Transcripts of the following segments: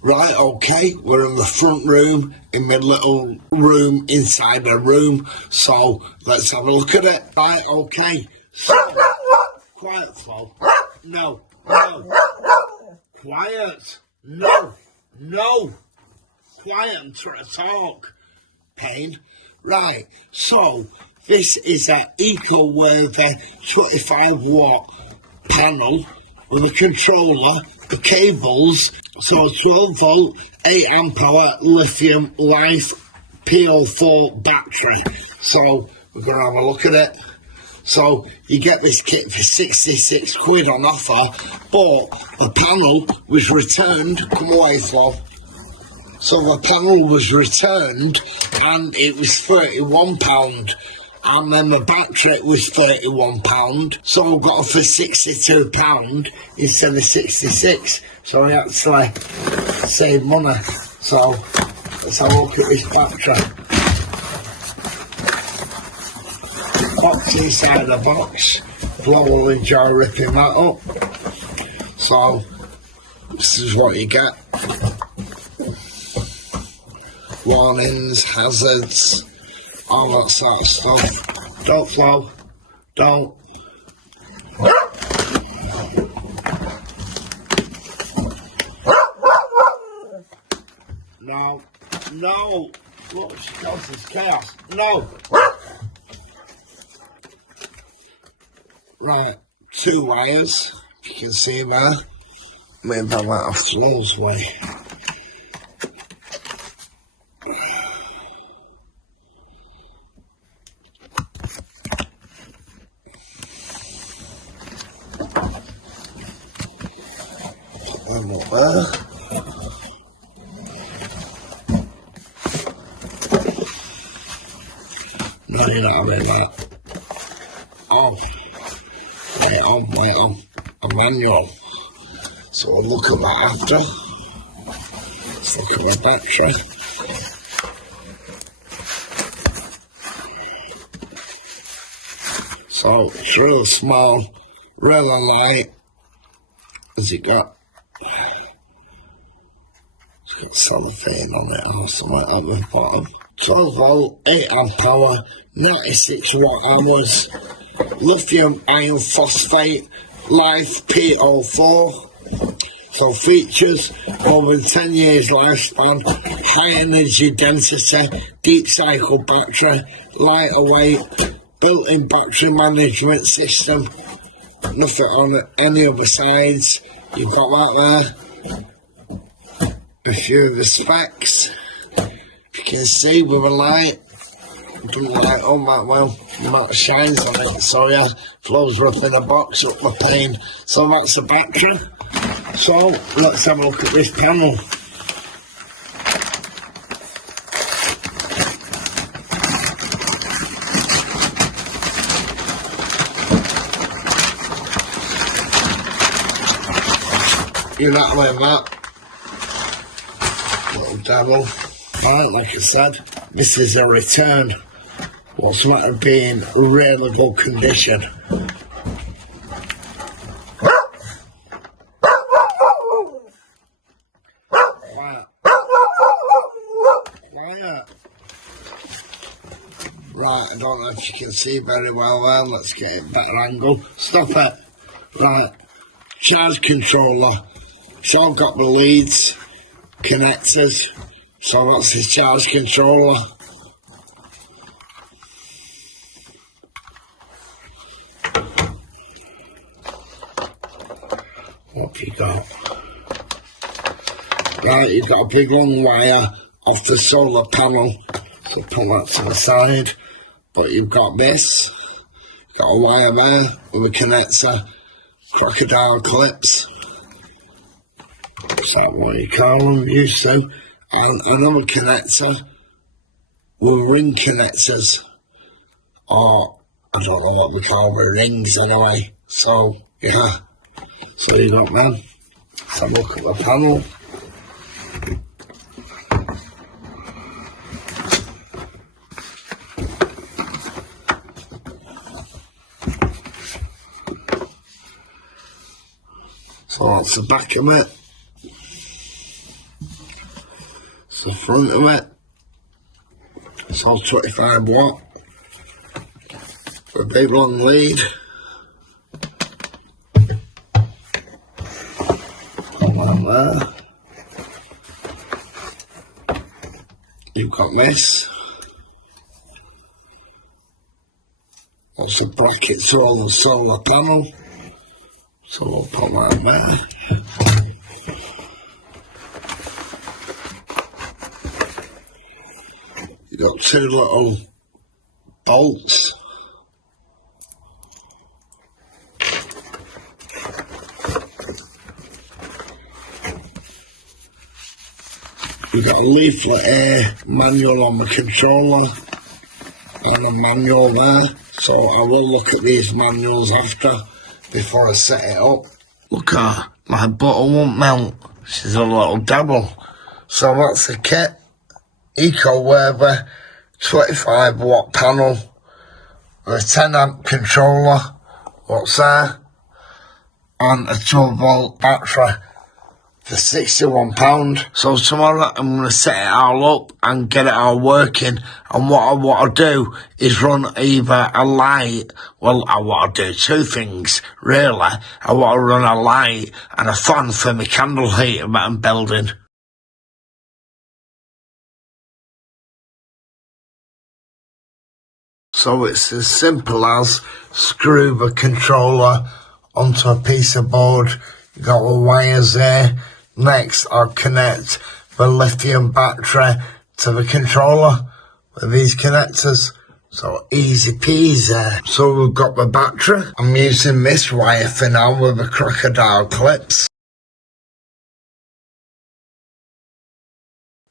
Right, okay, we're in the front room, in my little room, inside a room, so let's have a look at it. Right, okay, so, quiet, Flo. No, quiet, no, quiet, I'm trying to talk. Pain. Right, so, this is an Ecoworthy 25 watt panel with a controller, the cables, so 12 volt, 8 amp hour lithium LifePO4 battery. So we're going to have a look at it. So you get this kit for 66 quid on offer, but the panel was returned. Come away, Flo. So the panel was returned and it was £31. And then the battery was £31, so I got it for £62 instead of 66. So I actually saved money. So let's have a look at this battery. Box inside the box. Flo will enjoy ripping that up. So this is what you get. Warnings, hazards, all that sort of stuff. Don't, Flo. Don't. No. Look, she causes chaos. No. Right, 2 wires, if you can see there. Maybe I might have Flo's way. Them up there. No, you're not having that. Oh, wait on. A manual. So we'll look at that after. Let's look at the battery. So it's real small, really light. Has it got? It's got cellophane on it or something at the bottom. 12 volt, 8 amp hour, 96 watt hours, lithium iron phosphate, LifePO4. So features over 10 years lifespan, high energy density, deep cycle battery, lighter weight, built-in battery management system. Nothing on any other sides. You've got that there. A few of the specs. If you can see with a light, it doesn't light on that well. The amount of shines on it. So yeah, Flo's ripping a box up the pain. So that's the battery. So let's have a look at this panel. You're not like that, little devil. Alright, like I said, this is a return. What's the matter being really good condition? Quiet. Right, I don't know if you can see very well there. Let's get it better angle. Stop it. Right, charge controller. So I've got the leads, connectors, so that's the charge controller. What have you got? Right, you've got a big long wire off the solar panel, so put that to the side. But you've got this, got a wire there with a connector, crocodile clips. Is that what you call them, used to? And another connector with ring connectors, or I don't know what we call the rings anyway. So yeah, so you got them. Let's have a look at the panel. So that's the back of it. It's the front of it. It's all 25 watt. A big long lead. Put that there. You've got this. That's the brackets for all the solar panel. So we'll put that there. You've got two little bolts. We've got a leaflet here, manual on the controller, and a manual there. So I will look at these manuals after, before I set it up. Look at her, my butter won't melt. She's a little devil. So that's the kit. Ecoworthy, 25 watt panel, with a 10 amp controller, what's there, and a 12 volt battery. For £61. So tomorrow I'm going to set it all up and get it all working. And what I want to do is run either a light. Well, I want to do two things, really. I want to run a light and a fan for my candle heater that I'm building. So it's as simple as screw the controller onto a piece of board. You've got the wires there. Next, I'll connect the lithium battery to the controller with these connectors. So easy peasy. So we've got the battery. I'm using this wire for now with the crocodile clips.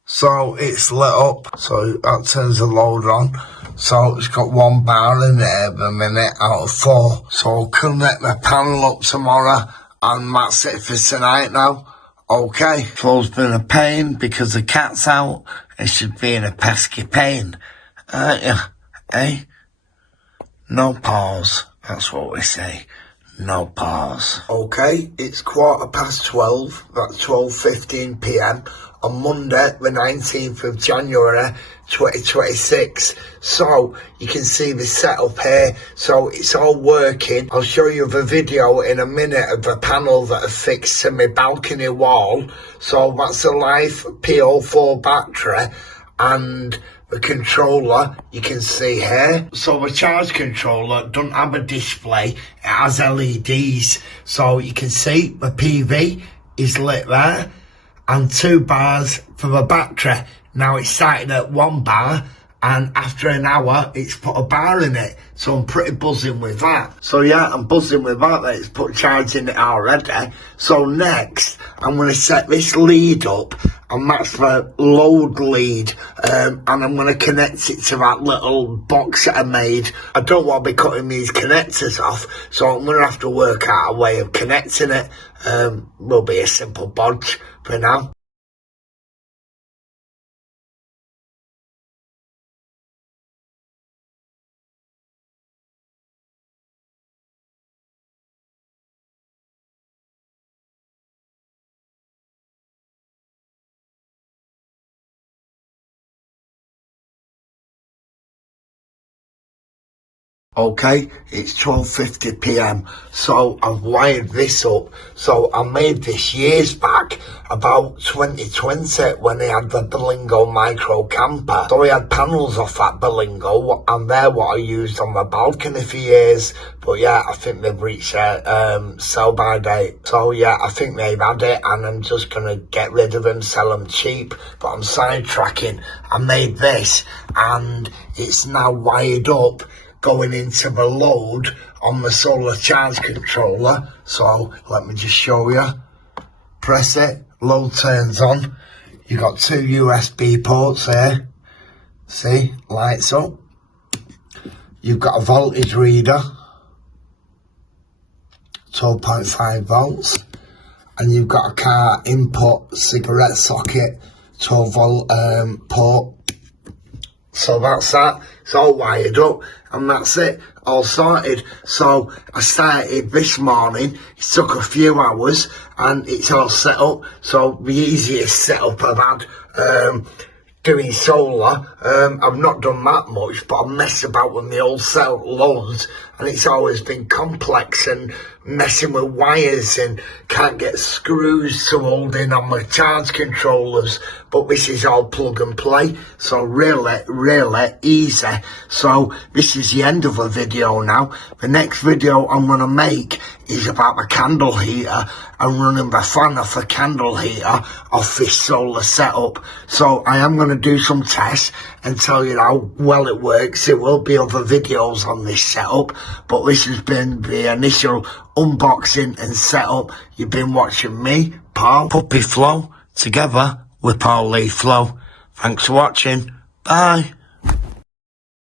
So it's lit up. So that turns the load on. So it's got 1 bar in there at the minute out of 4. So I'll connect the panel up tomorrow, and that's it for tonight now. Okay, floor's been a pain because the cat's out. It should be in a pesky pain. Eh? No pause. That's what we say. No pause. Okay, it's 12:15. That's 12:15 p.m. on Monday, the 19th of January, 2026. So you can see the setup here. So it's all working. I'll show you the video in a minute of the panel that I fixed to my balcony wall. So that's a LifePO4 battery, and the controller you can see here. So the charge controller doesn't have a display, it has LEDs. So you can see the PV is lit there, and 2 bars for the battery. Now it's started at 1 bar, and after an hour it's put a bar in it. So I'm pretty buzzing with that. So yeah, I'm buzzing with that it's put charge in it already. So next I'm going to set this lead up, and that's the load lead, and I'm going to connect it to that little box that I made. I don't want to be cutting these connectors off, so I'm going to have to work out a way of connecting it. Will be a simple bodge for now. Okay, it's 12:50 p.m. So I've wired this up. So I made this years back, about 2020, when I had the Berlingo micro camper. So I had panels off that Berlingo, and they're what I used on my balcony for years. But yeah, I think they've reached their sell-by date. So yeah, I think they've had it, and I'm just gonna get rid of them, sell them cheap. But I'm sidetracking. I made this, and it's now wired up, going into the load on the solar charge controller. So let me just show you. Press it, load turns on. You got 2 USB ports here. See, lights up. You've got a voltage reader, 12.5 volts, and you've got a car input cigarette socket, 12 volt port. So that's that. It's all wired up, and that's it, all sorted. So I started this morning. It took a few hours, and it's all set up. So the easiest setup I've had. doing solar. I've not done that much, but I've messed about with my old setup loads, and it's always been complex and messing with wires and can't get screws to hold in on my charge controllers. But this is all plug and play, so really easy. So this is the end of the video now. The next video I'm going to make is about the candle heater and running the fan off the candle heater off this solar setup. So I am going to do some tests and tell you how well it works. There will be other videos on this setup, but this has been the initial unboxing and setup. You've been watching me, Paul Puppy Flow, together with Paul Lee Flow. Thanks for watching. Bye.